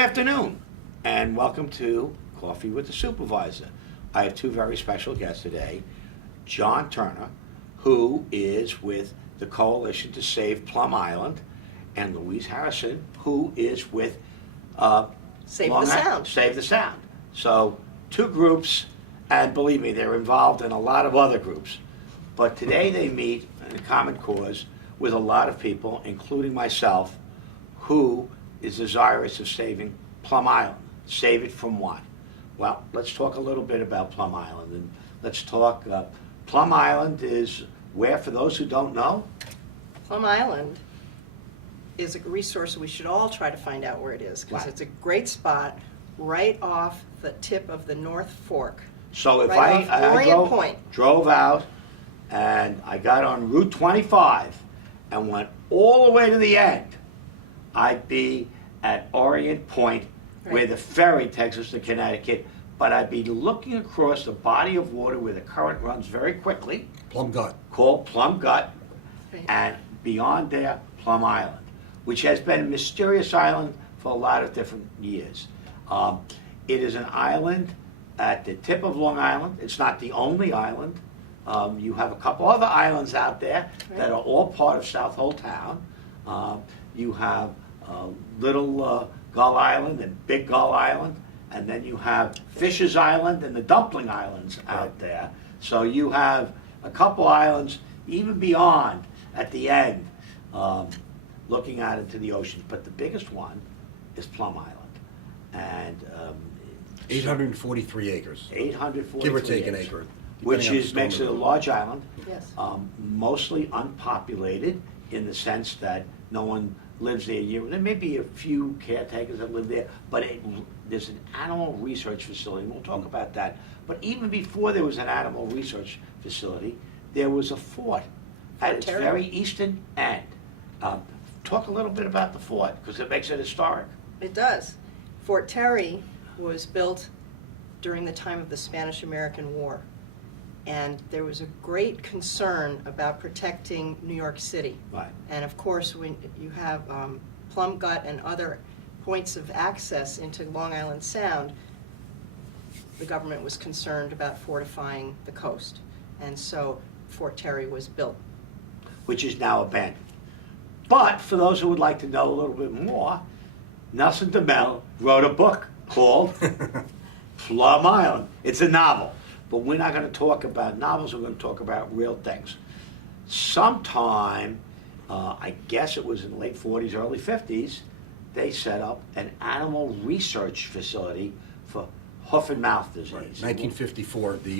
afternoon, and welcome to Coffee with the Supervisor. I have two very special guests today. John Turner, who is with the Coalition to Save Plum Island, and Louise Harrison, who is with Save the Sound. Save the Sound. So two groups, and believe me, they're involved in a lot of other groups. But today they meet in a common cause with a lot of people, including myself, who is desirous of saving Plum Island. Save it from what? Well, let's talk a little bit about Plum Island. And let's talk, Plum Island is where, for those who don't know? Plum Island is a resource we should all try to find out where it is, because it's a great spot right off the tip of the North Fork. So if right I drove out and I got on Route 25 and went all the way to the end, I'd be at Orient Point, where the ferry takes us to Connecticut, but I'd be looking across the body of water where the current runs very quickly. Plum Gut. Called Plum Gut, and beyond there, Plum Island, which has been a mysterious island for a lot of different years. It is an island at the tip of Long Island. It's not the only island. You have a couple other islands out there that are all part of Southold Town. You have Little Gull Island and Big Gull Island, and then you have Fisher's Island and the Dumpling Islands out there. So you have a couple islands even beyond at the end, looking out into the ocean. But the biggest one is Plum Island, and 843 acres. 843 Give or take acres, an acre. which makes it a large island. Yes. Mostly unpopulated in the sense that no one lives there year. There may be a few caretakers that live there, but there's an animal research facility. We'll talk about that. But even before there was an animal research facility, there was a fort at its very eastern end. Talk a little bit about the fort, because it makes it historic. It does. Fort Terry was built during the time of the Spanish-American War, and there was a great concern about protecting New York City. Right. And of course, when you have Plum Gut and other points of access into Long Island Sound, the government was concerned about fortifying the coast. And so Fort Terry was built. Which is now abandoned. But for those who would like to know a little bit more, Nelson DeMille wrote a book called Plum Island. It's a novel. But we're not going to talk about novels, we're going to talk about real things. Sometime, I guess it was in the late 40s, early 50s, they set up an animal research facility for hoof and mouth disease. Right. 1954, the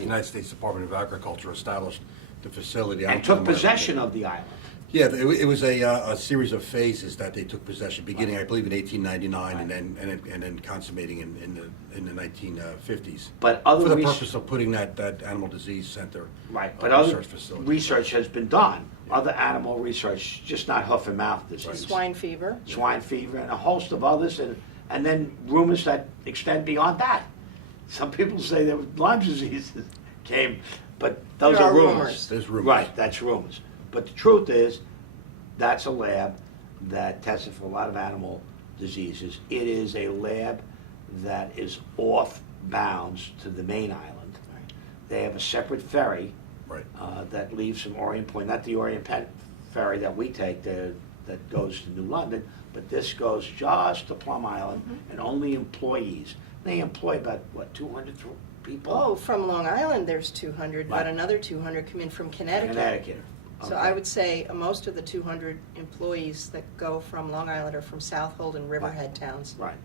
United States Department of Agriculture established the facility. And took possession of the island. Yeah, it was a series of phases that they took possession, beginning, I believe, in 1899, and then consummating in the 1950s. But other for the purpose of putting that animal disease center, but other facility. research has been done. Other animal research, just not hoof and mouth disease. Swine fever. Swine fever, and a host of others, and then rumors that extend beyond that. Some people say there was Lyme disease came, but those are rumors. There's rumors. Right, that's rumors. But the truth is, that's a lab that tested for a lot of animal diseases. It is a lab that is off bounds to the main island. Right. They have a separate ferry Right. that leaves from Orient Point, not the Orient ferry that we take that goes to New London, but this goes just to Plum Island, and only employees. They employ about, what, 200 people? Oh, from Long Island there's 200, but another 200 come in from Connecticut. So I would say most of the 200 employees that go from Long Island are from Southold and Riverhead towns. Right.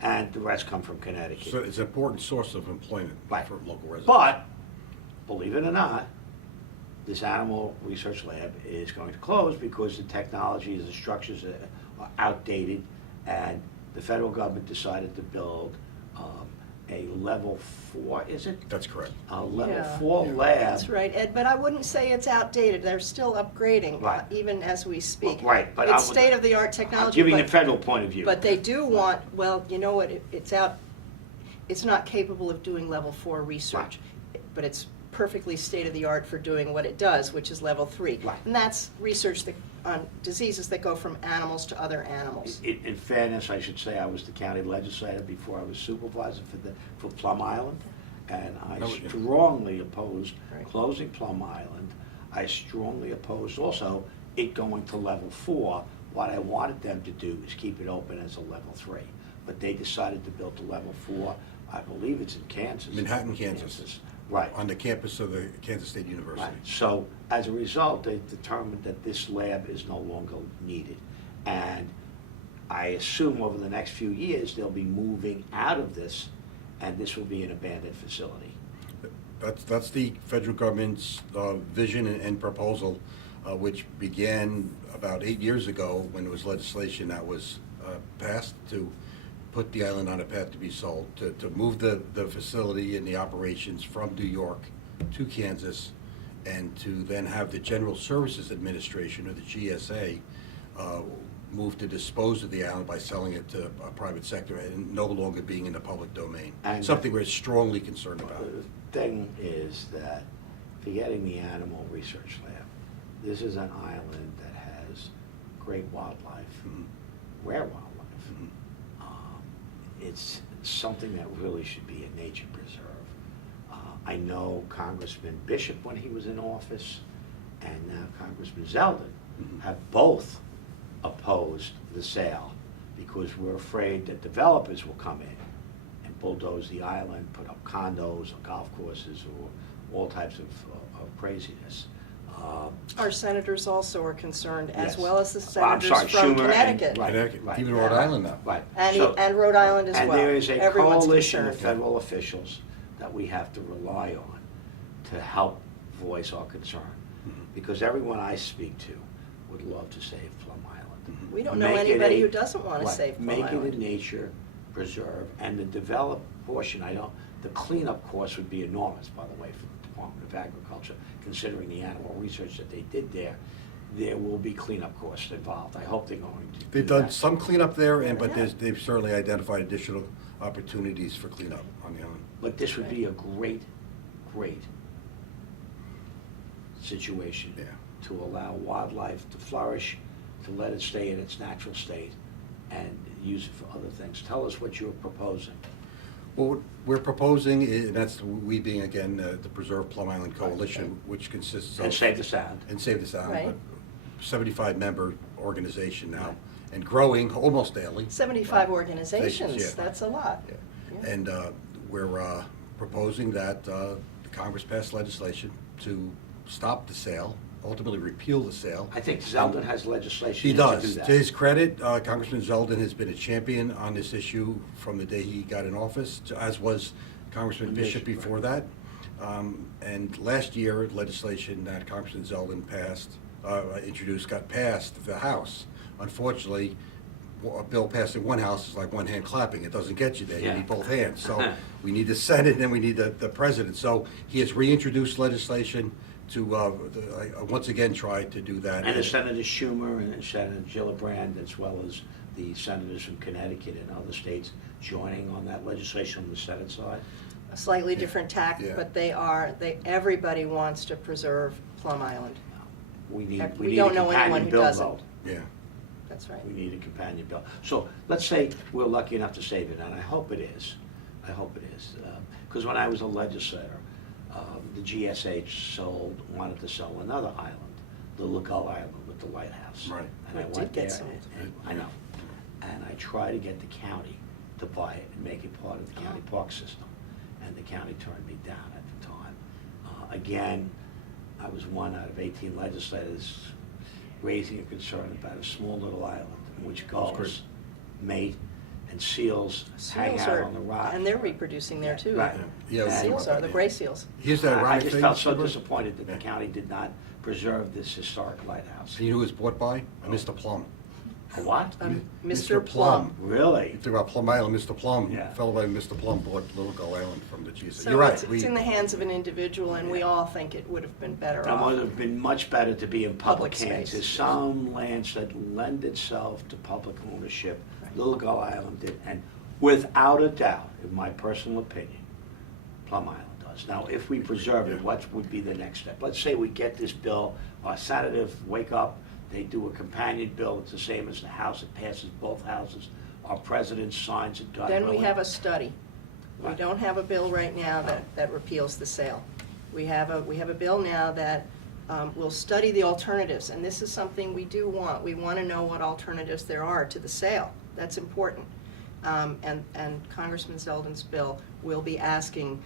And the rest come from Connecticut. So it's an important source of employment for local residents. But, believe it or not, this animal research lab is going to close because the technology, the structures are outdated, and the federal government decided to build a level 4, is it? That's correct. A level 4 lab. That's right, Ed, but I wouldn't say it's outdated. They're still upgrading, even as we speak. Right, but it's state-of-the-art technology. I'm giving the federal point of view. But they do want, well, you know what, it's not capable of doing level 4 research, but it's perfectly state-of-the-art for doing what it does, which is level 3. Right. And that's research on diseases that go from animals to other animals. In fairness, I should say I was the county legislator before I was supervisor for Plum Island, and I Oh, yeah. strongly opposed Right. closing Plum Island. I strongly opposed also it going to level 4. What I wanted them to do is keep it open as a level 3, but they decided to build a level 4. I believe it's in Kansas. Manhattan, Kansas. Right. On the campus of the Kansas State University. Right. So as a result, they determined that this lab is no longer needed. And I assume over the next few years, they'll be moving out of this, and this will be an abandoned facility. That's the federal government's vision and proposal, which began about 8 years ago when there was legislation that was passed to put the island on a path to be sold, to move the facility and the operations from New York to Kansas, and to then have the General Services Administration, or the GSA, move to dispose of the island by selling it to a private sector and no longer being in the public domain. And Something we're strongly concerned about. The thing is that, forgetting the animal research lab, this is an island that has great wildlife, Mhm. rare wildlife. Mhm. It's something that really should be a nature preserve. I know Congressman Bishop, when he was in office, and now Congressman Zeldin, Mhm. have both opposed the sale because we're afraid that developers will come in and bulldoze the island, put up condos or golf courses or all types of craziness. Our senators also are concerned, as Yes. well as the Well, I'm senators sorry, from Schumer and- Connecticut. right, Connecticut, right. even Rhode Island now. Right. And, So- and Rhode Island as well. And there is a Everyone's coalition of concerned. federal officials that we have to rely on to help voice our concern. Mhm. Because everyone I speak to would love to save Plum Island. Mhm. We don't know Make it anybody a- who doesn't want to right, save Plum Make it Island. a nature preserve, and the developed portion, the cleanup cost would be enormous, by the way, for the Department of Agriculture, considering the animal research that they did there. There will be cleanup costs involved. I hope they're going to do They've done that. some cleanup there, but Yeah. they've certainly identified additional opportunities for cleanup on the island. But this would be a great, great situation Yeah. to allow wildlife to flourish, to let it stay in its natural state, and use it for other things. Tell us what you're proposing. Well, what we're proposing, and that's we being, again, the Preserve Plum Island Coalition, Right. which consists of... And save the sound. And Save the Sound, Right. 75-member organization now, Right. and growing almost daily. 75 Yeah. organizations, that's a lot. Yeah. And we're proposing that the Congress pass legislation to stop the sale, ultimately repeal the sale. I think Zeldin has legislation He to does. do that. To his credit, Congressman Zeldin has been a champion on this issue from the day he got in office, as was Congressman Bishop Bishop, before that. And last year, legislation that Congressman Zeldin introduced, got passed the House. Unfortunately, a bill passed in one house is like one hand clapping. It doesn't get you there. You Yeah. need both hands. So we need the Senate and we need the President. So he has reintroduced legislation to once again try to do that. And Senator Schumer and Senator Gillibrand, as well as the senators from Connecticut and other states joining on that legislation on the Senate side. A slightly different tack, Yeah. but everybody wants to preserve Plum Island. We We need a don't know anyone companion who bill, doesn't. though. Yeah. That's right. We need a companion bill. So let's say we're lucky enough to save it, and I hope it is. I hope it is. Because when I was a legislator, the GSA wanted to sell another island, Little Gull Island with the lighthouse. Right. And I It did went get there, sold. and I know. And I tried to get the county to buy it and make it part of the county park system. And the county turned me down at the time. Again, I was one out of 18 legislators raising a concern about a small little island in which gulls great. mate and seals hang Seals out are, on the rock. and they're reproducing there too. Right. Yeah, The And- seals are, the gray seals. Here's the I ironic just thing. felt so Stewart. disappointed that the Yeah. county did not preserve this historic lighthouse. You know who was bought by? Mr. Plum. A what? Mr. Plum. Really? You think about Plum Island, Mr. Plum, Yeah. fellow by Mr. Plum bought Little Gull Island from the GSA. So You're right. it's in the hands of an individual, and we all think it would have been better It would off. have been much better to be in public Public hands. space. There's some lands that lend itself to public ownership. Right. Little Gull Island did, and without a doubt, in my personal opinion, Plum Island does. Now, if we preserve it, what would be the next step? Let's say we get this bill, our senators wake up, they do a companion bill, it's the same as the House, it passes both houses, our president signs it, God Then we willing. have a study. We Right. don't have a bill right now that repeals the sale. We have a bill now that will study the alternatives, and this is something we do want. We want to know what alternatives there are to the sale. That's important. And Congressman Zeldin's bill will be asking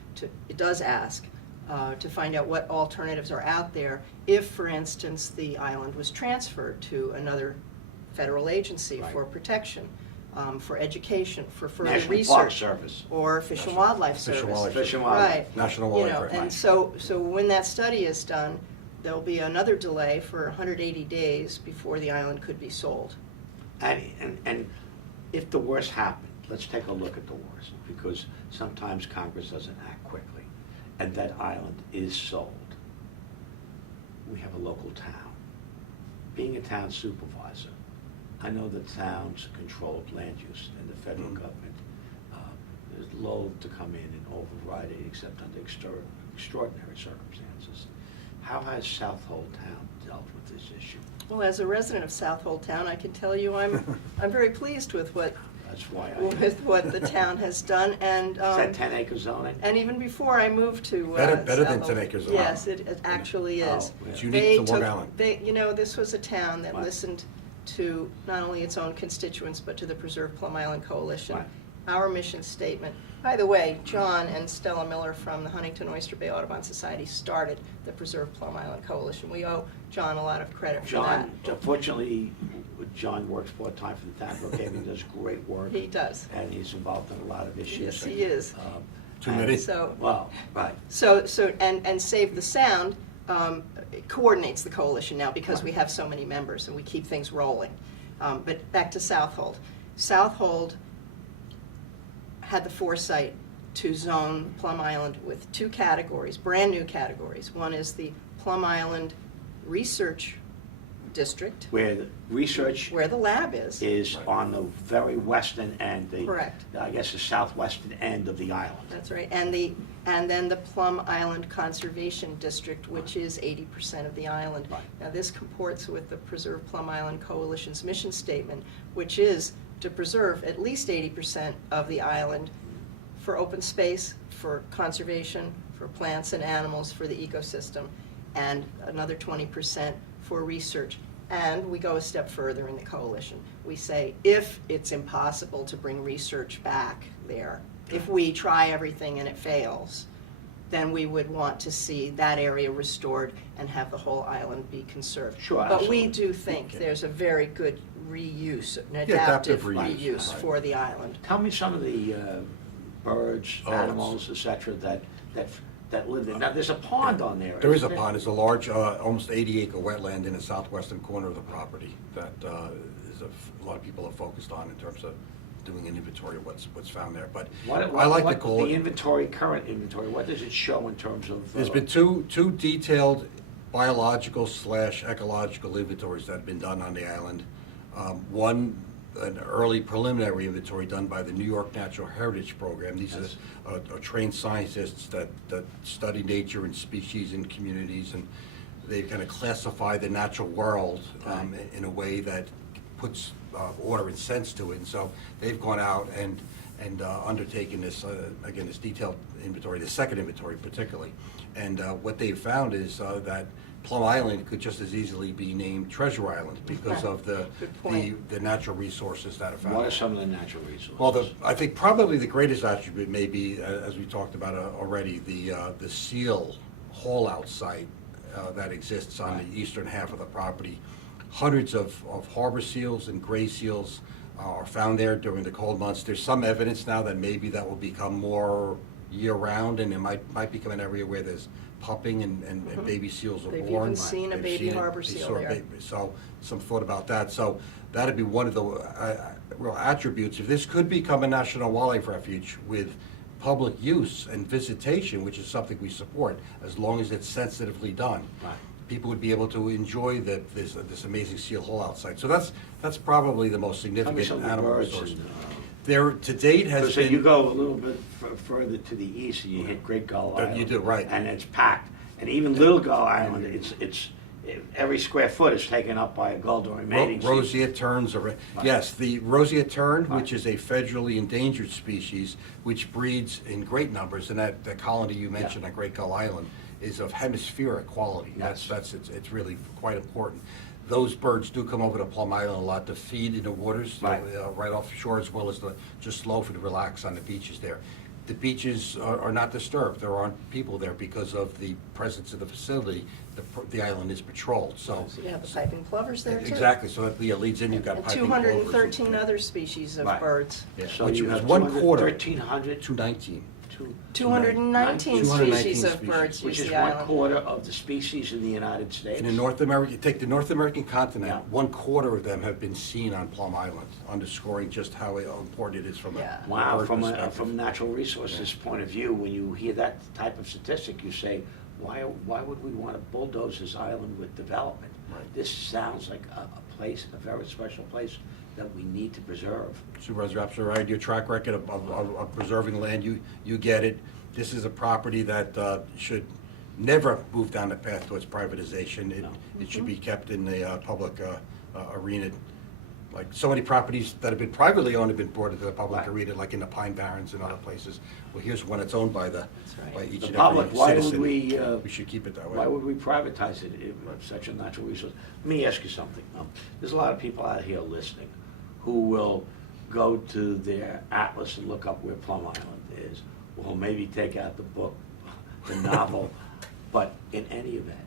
it does ask, to find out what alternatives are out there if, for instance, the island was transferred to another federal agency Right. for protection, for education, for further National research. Park Service. Or Fish and Wildlife Fish and Service. Wildlife Fish and Service. Wildlife. Right. National You know, Wildlife. and so when that study is done, there'll be another delay for 180 days before the island could be sold. And if the worst happened, let's take a look at the worst, because sometimes Congress doesn't act quickly, and that island is sold. We have a local town. Being a town supervisor, I know the town's controlled land use, and the federal government is loath to come in and override it except under extraordinary circumstances. How has Southold Town dealt with this issue? Well, as a resident of Southold Town, I can tell you I'm very pleased with what That's why the town has done, and Is that 10-acre zoning? and even before I moved to Better than Southold- 10 acres. Yes, it actually is. Oh, yeah. It's unique to Long took- Island. this was a town that Right. listened to not only its own constituents, but to the Preserve Plum Island Coalition. Right. Our mission statement, by the way, John and Stella Miller from the Huntington Oyster Bay Audubon Society started the Preserve Plum Island Coalition. We owe John a lot of credit for that. Fortunately, John works part-time for the town of Brookhaven, does great work. He does. And he's involved in a lot of issues. Yes, he is. Too and- many? So, Well, right. and Save the Sound coordinates the coalition now because we have so many members and we keep things rolling. But back to Southold. Southold had the foresight to zone Plum Island with two categories, brand new categories. One is the Plum Island Research District, Where the research where the lab is. is on the very western end, Correct. I guess the southwestern end of the island. That's right, and then the Plum Island Conservation District, which is 80% of the island. Right. Now, this comports with the Preserve Plum Island Coalition's mission statement, which is to preserve at least 80% of the island for open space, for conservation, for plants and animals, for the ecosystem, and another 20% for research. And we go a step further in the coalition. We say, if it's impossible to bring research back there, if we try everything and it fails, then we would want to see that area restored and have the whole island be conserved. Sure, But we absolutely. do think there's a very good reuse, an Yeah, adaptive adaptive reuse, reuse right. for the island. Tell me some of the birds, Oh, animals, et cetera, that live there. Now, there's a pond on there. There is a isn't there? pond. It's a large, almost 80-acre wetland in the southwestern corner of the property that is a lot of people are focused on in terms of doing an inventory of what's found there. But I like to call the it. inventory, current inventory, what does it show in terms of? There's been two detailed biological / ecological inventories that have been done on the island. One, an early preliminary inventory done by the New York Natural Heritage Program. These Yes. are trained scientists that study nature and species and communities, and they kind of classify the natural world in a way that puts order and sense to it. And so they've gone out and undertaken this, again, this detailed inventory, the second inventory particularly. And what they've found is that Plum Island could just as easily be named Treasure Island because of Good point. the natural resources that are found. What are there. some of the natural resources? Well, I think probably the greatest attribute may be, as we talked about already, the seal haul-out site that exists on the eastern half of the property. Hundreds of harbor seals and gray seals are found there during the cold months. There's some evidence now that maybe that will become more year-round, and it might become an area where there's pupping and baby seals are They've born. even seen a They've baby seen it. harbor They seal saw a there. baby. So some thought about that. So that'd be one of the real attributes. If this could become a national wildlife refuge with public use and visitation, which is something we support, as long as it's sensitively done, Right. people would be able to enjoy this amazing seal hole outside. So that's probably the most Tell me some significant of the animal birds resource. and, There, to date, has So been. you go a little bit further to the east, and you hit Great Gull You Island. do, right. And it's packed. And even Little Gull Island, it's every square foot is taken up by a gull during mating season. Roseate terns are, yes, the roseate tern, Right. which is a federally endangered species, which breeds in great numbers, and that colony you mentioned on Great Gull Island is of hemispheric quality. Yes. It's really quite important. Those birds do come over to Plum Island a lot to feed in the waters, Right. Right offshore, as well as just loaf and relax on the beaches there. The beaches are not disturbed. There aren't people there because of the presence of the facility. The island is patrolled, so. So you have the piping plovers there too? Exactly, so that leads in, you've got And piping 213 plovers. other species of Right. birds. Yeah, So which you was have 1/4. 1,300, 219. 219 species of species, birds which use is the island. 1/4 of the species in the United States. In the North America, take the North American continent, Yeah. 1/4 of them have been seen on Plum Island, underscoring just how important it is from Yeah. a Wow, bird from perspective. from natural resources point of view, when you hear that type of statistic, you say, why would we want to bulldoze this island with development? Right. This sounds like a place, a very special place that we need to preserve. Supervisor, absolutely right. Your track record of preserving land, you get it. This is a property that should never move down the path towards privatization. No. It should be kept in the public arena. Like, so many properties that have been privately owned have been brought into the public Right. arena, like in the Pine Barrens and other places. Well, here's one that's owned by right. each The and public, every why would citizen. we, We should keep it that why way. would we privatize it if it's such a natural resource? Let me ask you something. There's a lot of people out here listening who will go to their atlas and look up where Plum Island is, or maybe take out the book, the novel, but in any event,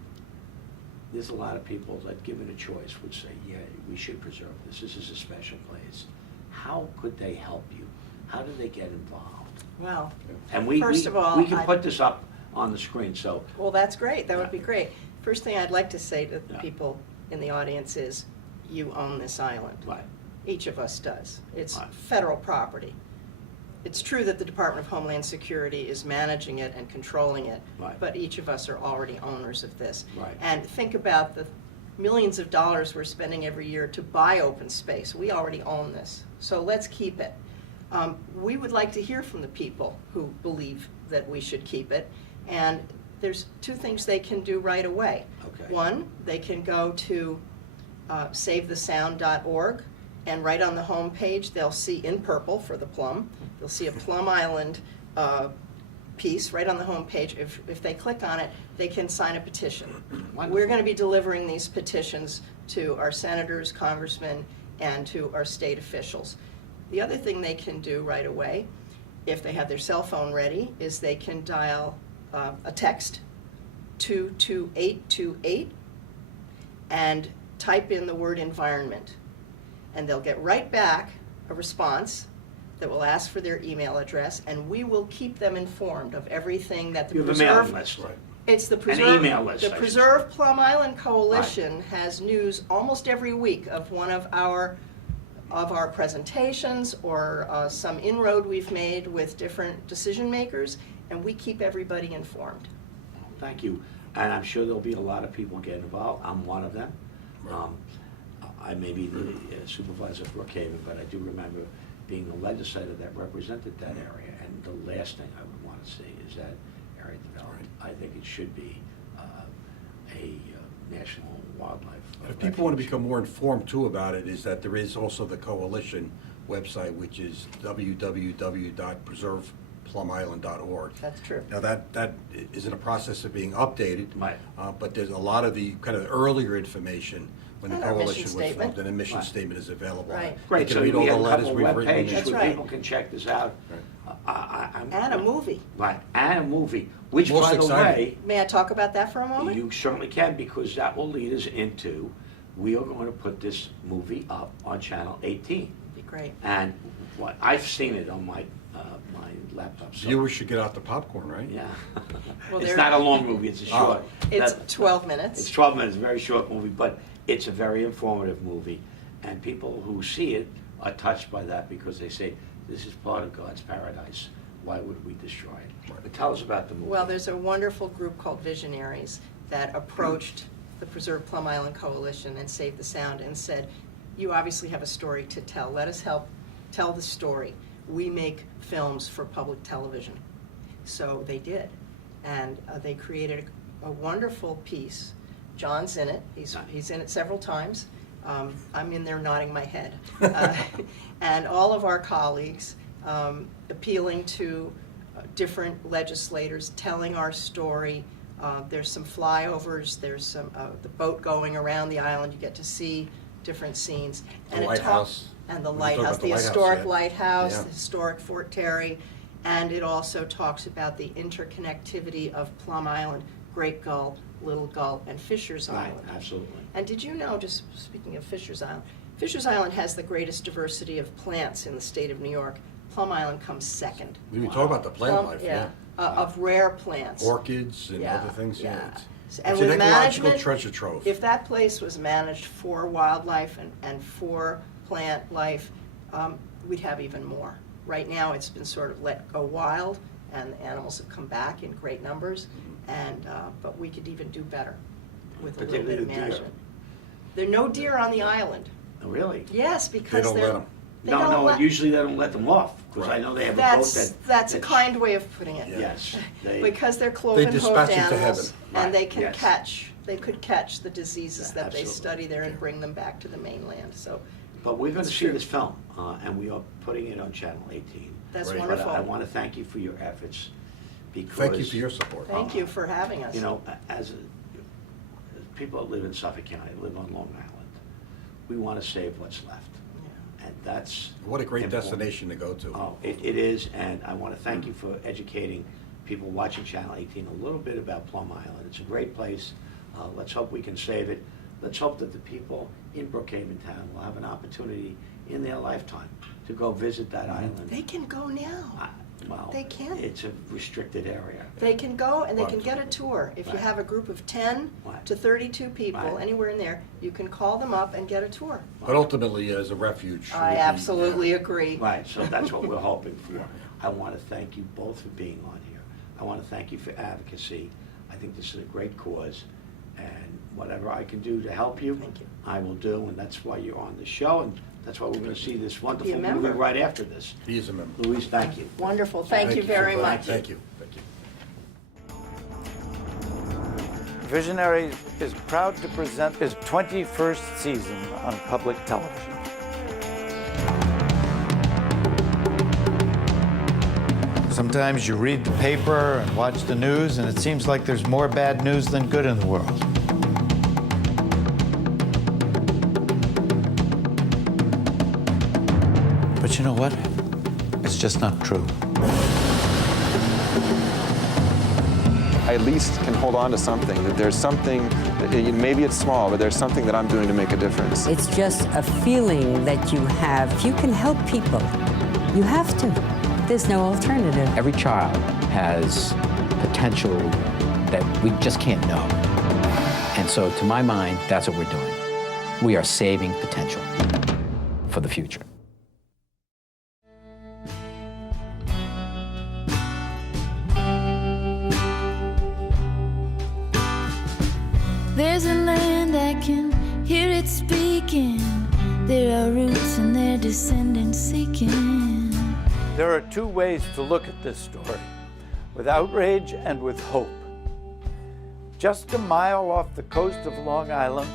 there's a lot of people that, given a choice, would say, yeah, we should preserve this. This is a special place. How could they help you? How do they get involved? Well, And we First of all, we can I- put this up on the screen, so well, that's great. That would Yeah. be great. First thing I'd like to say to the Yeah. people in the audience is, you own this island. right. Each of us does. It's Right. federal property. It's true that the Department of Homeland Security is managing it and controlling it, Right. but each of us are already owners of this. Right. And think about the millions of dollars we're spending every year to buy open space. We already own this, so let's keep it. We would like to hear from the people who believe that we should keep it, and there's two things they can do right away. Okay. One, they can go to savethesound.org, and right on the home page, they'll see in purple for the Plum, they'll see a Plum Island piece right on the home page. If they click on it, they can sign a petition. Wonderful. We're going to be delivering these petitions to our senators, congressmen, and to our state officials. The other thing they can do right away, if they have their cell phone ready, is they can dial a text 22828 and type in the word environment. And they'll get right back a response that will ask for their email address, and we will keep them informed of everything that the You have a mailing Preserve. list. Right. It's the Preserve. email list, I The should Preserve Plum Island Coalition has news almost every week of one of our presentations or some inroad we've made with different decision makers, and we keep everybody informed. Thank you. And I'm sure there'll be a lot of people getting involved. I'm one of them. I may be the supervisor of Brookhaven, but I do remember being the legislator that represented that area. And the last thing I would want to see is that area developed. I think it should be a national wildlife If people want to refuge. become more informed too about it, is that there is also the coalition website, which is www.preserveplumisland.org. That's true. Now, that is in a process of being updated. Right. But there's a lot of the kind of earlier information when the And our mission coalition was statement. formed, and a mission Right. statement is available. Right. They Great, can so read we all the have a letters couple we've web written. pages That's where right. people can check this out. Right. And a movie. Right, and a movie, which, Most by the exciting. way, May I talk about that for a moment? you certainly can, because that will lead us into, we are going to put this movie up on Channel 18. Be great. And what, I've seen it on my laptop. So, Viewers should get out the popcorn, right? yeah. Well, It's there- not a long movie, it's a short. It's That- 12 minutes. It's 12 minutes, very short movie, but it's a very informative movie. And people who see it are touched by that because they say, this is part of God's paradise. Why would we destroy it? But tell us about the movie. Well, there's a wonderful group called Visionaries that approached the Preserve Plum Island Coalition and Save the Sound and said, you obviously have a story to tell. Let us help tell the story. we make films for public television. So they did, and they created a wonderful piece. John's in it. He's in it several times. I'm in there nodding my head. And all of our colleagues appealing to different legislators, telling our story. There's some flyovers, there's some the boat going around the island. You get to see different scenes. The lighthouse. And the We can talk lighthouse, about the the lighthouse, historic yeah. lighthouse, Yeah. the historic Fort Terry. And it also talks about the interconnectivity of Plum Island, Great Gull, Little Gull, and Fisher's Right, Island. absolutely. And did you know, just speaking of Fisher's Island has the greatest diversity of plants in the state of New York. Plum Island comes second. We can talk about the plant Plum- life, yeah, yeah. of rare plants. Orchids and Yeah, other things, yeah. yeah. It's And an with ecological management, treasure trove. If that place was managed for wildlife and for plant life, we'd have even more. Right now, it's been sort of let go wild, and the animals have come back in great numbers, and but we could even do better with a little bit Particularly of the deer. management. There are no deer on the island. Oh, really? Yes, because don't they're. let 'em. they No, don't no, let- usually they don't let them off, because I Right. know they have a boat That's a that- kind way of putting it. Yes. they- Because they're cloven-hoofed dispatch them to animals, heaven. and they Right, can yes. they could catch the diseases Yeah, that they absolutely. study there and bring them back to the mainland, so. But we're going to It's see true. this film, and we are putting it on Channel 18. That's Right. But wonderful. I want to thank you for your efforts, because... Thank you for your support. Thank you for having us. You know, as people that live in Suffolk County, live on Long Island, we want to save what's left. Yeah. And that's... What a great important. destination to go to. Oh, it is, and I want to thank you for educating people watching Channel 18 a little bit about Plum Island. It's a great place. Let's hope we can save it. Let's hope that the people in Brookhaven Town will have an opportunity in their lifetime to go visit that island. They can go now. Well, they can. It's a restricted area. They can go and they can get a tour. If you Right. have a group of 10 Right. to 32 people, Right. anywhere in there, you can call them up and get a tour. But ultimately, as a refuge. I would be- absolutely agree. Right, so that's what we're hoping for. I want to thank you both for being on here. I want to thank you for advocacy. I think this is a great cause, and whatever I can do to help you, Thank you. I will do, and that's why you're on the show, and that's why we're going to see this wonderful movie member. right after this. He is a member. Louise, thank you. Wonderful. Thank you very so much. Thank you. Thank you. Visionary is proud to present its 21st season on public television. Sometimes you read the paper and watch the news, and it seems like there's more bad news than good in the world. But you know what? It's just not true. I at least can hold on to something, that there's something, maybe it's small, but there's something that I'm doing to make a difference. It's just a feeling that you have. If you can help people, you have to. There's no alternative. Every child has potential that we just can't know. And so, to my mind, that's what we're doing. We are saving potential for the future. There's a land I can hear it speaking. There are roots and their descendants seeking. There are two ways to look at this story, with outrage and with hope. Just a mile off the coast of Long Island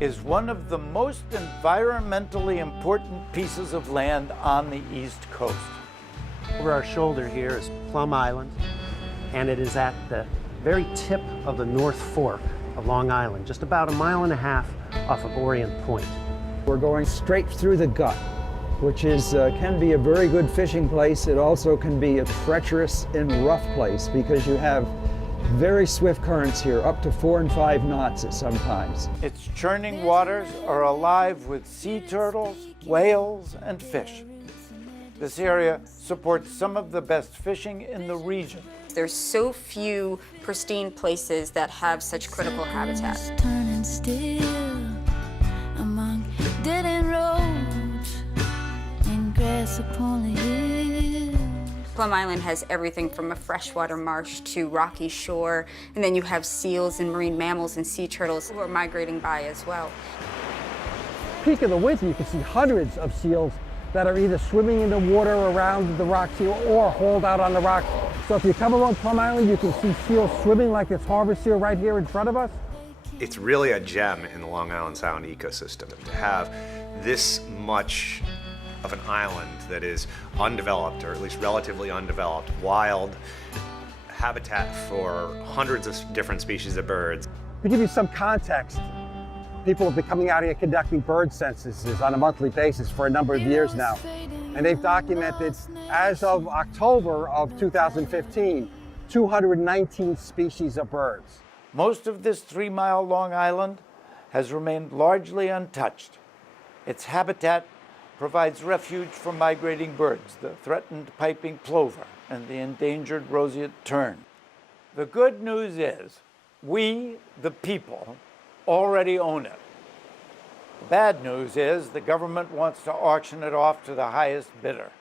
is one of the most environmentally important pieces of land on the East Coast. Over our shoulder here is Plum Island, and it is at the very tip of the North Fork of Long Island, just about 1.5 miles off of Orient Point. We're going straight through the gut, which is can be a very good fishing place. It also can be a treacherous and rough place because you have very swift currents here, up to 4 and 5 knots at sometimes. Its churning waters are alive with sea turtles, whales, and fish. This area supports some of the best fishing in the region. There's so few pristine places that have such critical habitat. Turning still among dead-end roads and grass upon the hills. Plum Island has everything from a freshwater marsh to rocky shore, and then you have seals and marine mammals and sea turtles who are migrating by as well. Peak of the winter, you can see hundreds of seals that are either swimming in the water around the rocks here or hauled out on the rocks. So if you come along Plum Island, you can see seals swimming like this harbor seal right here in front of us. It's really a gem in the Long Island Sound ecosystem to have this much of an island that is undeveloped, or at least relatively undeveloped, wild habitat for hundreds of different species of birds. To give you some context, people have been coming out here conducting bird censuses on a monthly basis for a number of years now. And they've documented, as of October of 2015, 219 species of birds. Most of this 3-mile long island has remained largely untouched. Its habitat provides refuge for migrating birds, the threatened piping plover and the endangered roseate tern. The good news is we, the people, already own it. The bad news is the government wants to auction it off to the highest bidder.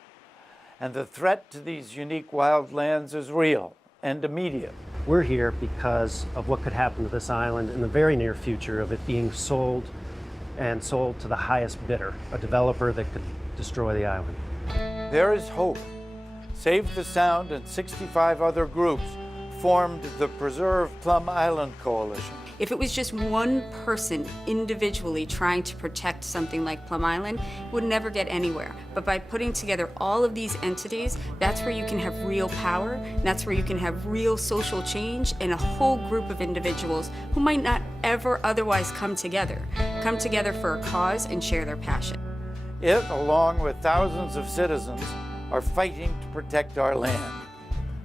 And the threat to these unique wild lands is real and immediate. We're here because of what could happen to this island in the very near future of it being sold to the highest bidder, a developer that could destroy the island. There is hope. Save the Sound and 65 other groups formed the Preserve Plum Island Coalition. If it was just one person individually trying to protect something like Plum Island, it would never get anywhere. But by putting together all of these entities, that's where you can have real power, and that's where you can have real social change and a whole group of individuals who might not ever otherwise come together for a cause and share their passion. It, along with thousands of citizens, are fighting to protect our land.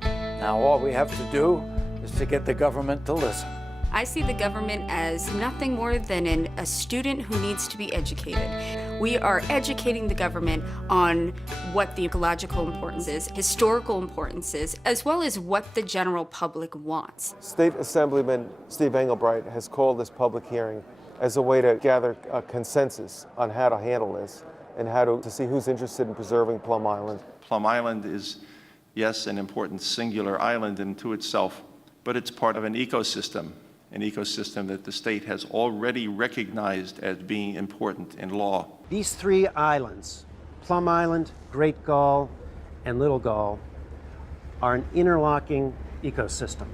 Now all we have to do is to get the government to listen. I see the government as nothing more than a student who needs to be educated. We are educating the government on what the ecological importance is, historical importance is, as well as what the general public wants. State Assemblyman Steve Engelbright has called this public hearing as a way to gather a consensus on how to handle this and how to see who's interested in preserving Plum Island. Plum Island is, yes, an important singular island unto itself, but it's part of an ecosystem that the state has already recognized as being important in law. These 3 islands, Plum Island, Great Gull, and Little Gull, are an interlocking ecosystem.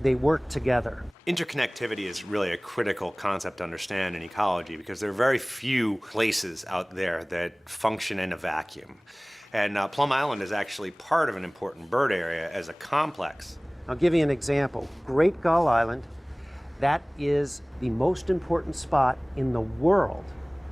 They work together. Interconnectivity is really a critical concept to understand in ecology because there are very few places out there that function in a vacuum. And Plum Island is actually part of an important bird area as a complex. I'll give you an example. Great Gull Island, that is the most important spot in the world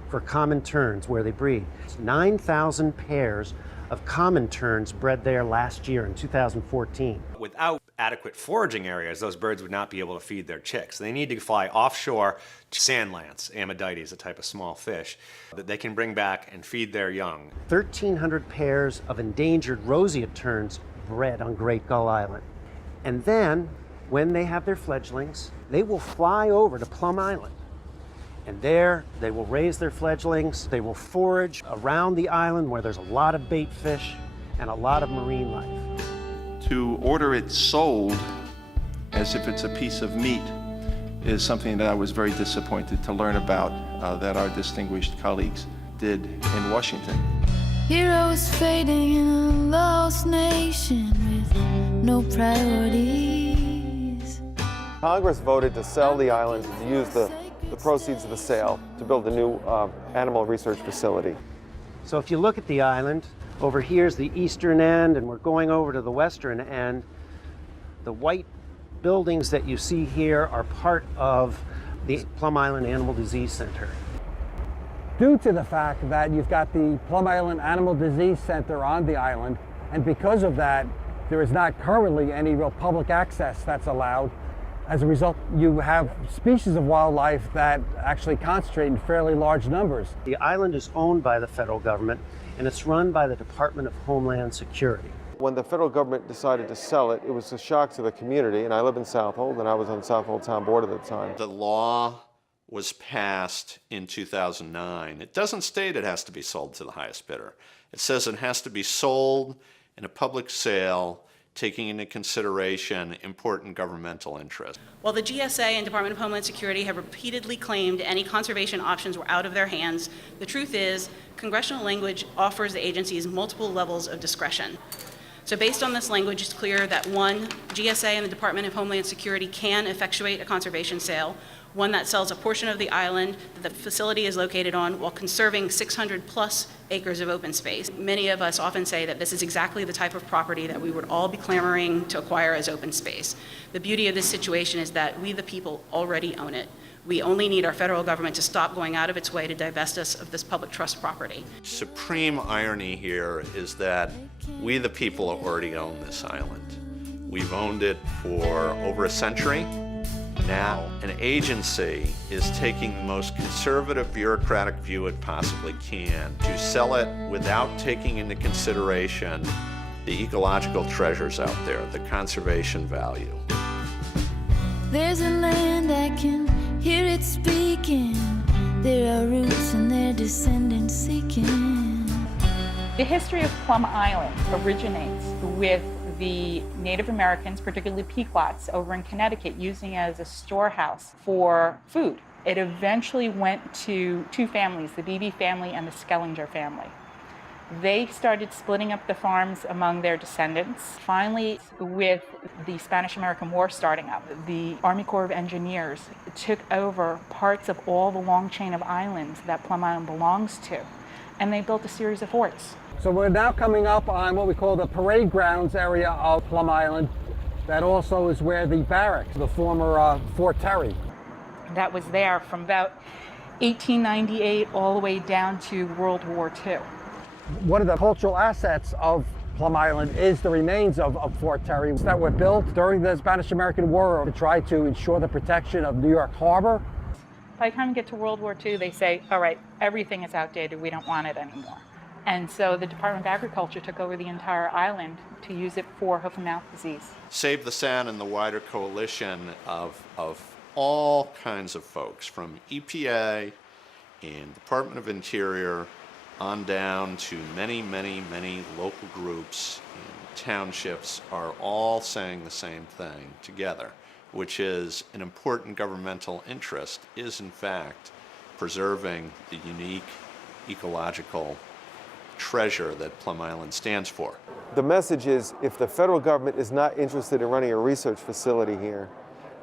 for common terns where they breed. 9,000 pairs of common terns bred there last year in 2014. Without adequate foraging areas, those birds would not be able to feed their chicks. They need to fly offshore to sand lance, Amidites, a type of small fish, that they can bring back and feed their young. 1,300 pairs of endangered roseate terns bred on Great Gull Island. And then, when they have their fledglings, they will fly over to Plum Island. And there, they will raise their fledglings. They will forage around the island where there's a lot of bait fish and a lot of marine life. To order it sold as if it's a piece of meat is something that I was very disappointed to learn about that our distinguished colleagues did in Washington. Heroes fading in a lost nation with no priorities. Congress voted to sell the island and to use the proceeds of the sale to build a new animal research facility. So if you look at the island, over here's the eastern end, and we're going over to the western end. The white buildings that you see here are part of the Plum Island Animal Disease Center. Due to the fact that you've got the Plum Island Animal Disease Center on the island, and because of that, there is not currently any real public access that's allowed. As a result, you have species of wildlife that actually concentrate in fairly large numbers. The island is owned by the federal government, and it's run by the Department of Homeland Security. When the federal government decided to sell it, it was a shock to the community, and I live in Southold, and I was on the Southold Town Board at the time. The law was passed in 2009. It doesn't state it has to be sold to the highest bidder. It says it has to be sold in a public sale taking into consideration important governmental interests. While the GSA and Department of Homeland Security have repeatedly claimed any conservation options were out of their hands, the truth is, congressional language offers the agencies multiple levels of discretion. So based on this language, it's clear that one, GSA and the Department of Homeland Security can effectuate a conservation sale, one that sells a portion of the island that the facility is located on while conserving 600 plus acres of open space. Many of us often say that this is exactly the type of property that we would all be clamoring to acquire as open space. The beauty of this situation is that we, the people, already own it. We only need our federal government to stop going out of its way to divest us of this public trust property. Supreme irony here is that we, the people, already own this island. We've owned it for over a century. Now, an agency is taking the most conservative bureaucratic view it possibly can to sell it without taking into consideration the ecological treasures out there, the conservation value. There's a land I can hear it speaking. There are roots and their descendants seeking. The history of Plum Island originates with the Native Americans, particularly Pequots, over in Connecticut, using it as a storehouse for food. It eventually went to two families, the Beebe family and the Skellinger family. They started splitting up the farms among their descendants. Finally, with the Spanish-American War starting up, the Army Corps of Engineers took over parts of all the long chain of islands that Plum Island belongs to, and they built a series of forts. So we're now coming up on what we call the parade grounds area of Plum Island. That also is where the barracks, the former Fort Terry. That was there from about 1898 all the way down to World War II. One of the cultural assets of Plum Island is the remains of Fort Terry that were built during the Spanish-American War to try to ensure the protection of New York Harbor. By the time we get to World War II, they say, all right, everything is outdated, we don't want it anymore. And so the Department of Agriculture took over the entire island to use it for hoof and mouth disease. Save the Sand and the wider coalition of all kinds of folks, from EPA and Department of Interior on down to many, many, many local groups and townships, are all saying the same thing together, which is an important governmental interest is in fact preserving the unique ecological treasure that Plum Island stands for. The message is, if the federal government is not interested in running a research facility here,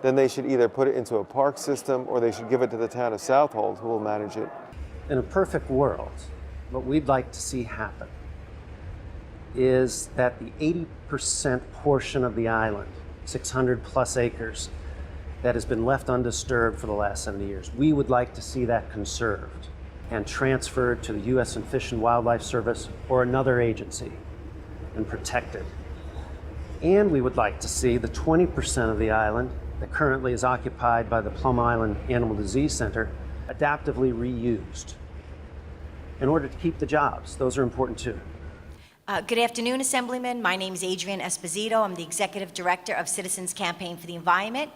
then they should either put it into a park system or they should give it to the town of Southold, who will manage it. In a perfect world, what we'd like to see happen is that the 80% portion of the island, 600 plus acres, that has been left undisturbed for the last 70 years, we would like to see that conserved and transferred to the U.S. Fish and Wildlife Service or another agency and protected. And we would like to see the 20% of the island that currently is occupied by the Plum Island Animal Disease Center adaptively reused in order to keep the jobs. Those are important too. Good afternoon, Assemblyman. My name is Adrienne Esposito. I'm the Executive Director of Citizens Campaign for the Environment.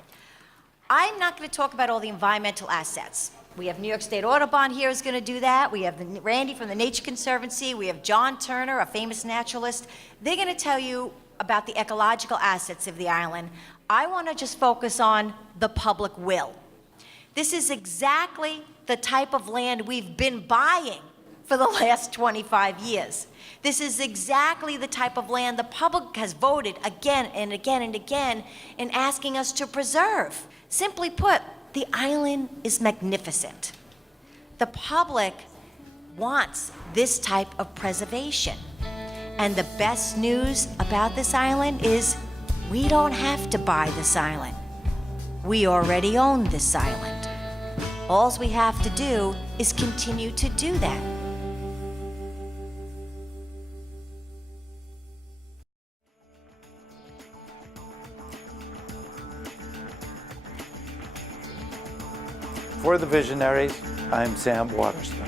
I'm not going to talk about all the environmental assets. We have New York State Audubon here who's going to do that. We have Randy from the Nature Conservancy. We have John Turner, a famous naturalist. They're going to tell you about the ecological assets of the island. I want to just focus on the public will. This is exactly the type of land we've been buying for the last 25 years. This is exactly the type of land the public has voted again and again and again in asking us to preserve. Simply put, the island is magnificent. The public wants this type of preservation. And the best news about this island is we don't have to buy this island. We already own this island. All we have to do is continue to do that. For the Visionaries, I'm Sam Waterston.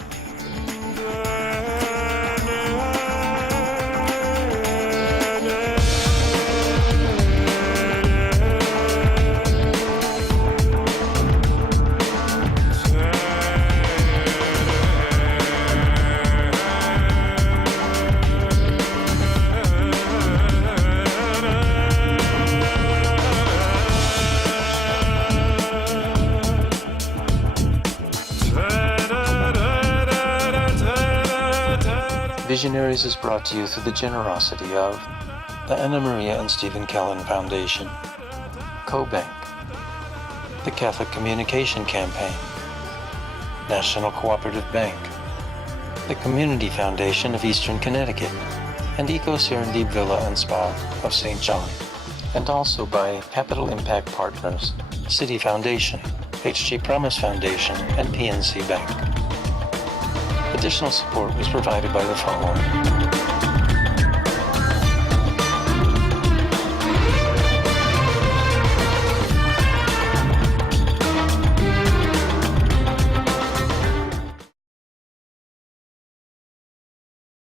Visionaries is brought to you through the generosity of the Anna Maria and Stephen Kellen Foundation, CoBank, the Catholic Communication Campaign, National Cooperative Bank, the Community Foundation of Eastern Connecticut, and Eco Serendip Villa and Spa of St. John, and also by Capital Impact Partners, City Foundation, HG Promise Foundation, and PNC Bank. Additional support was provided by the following: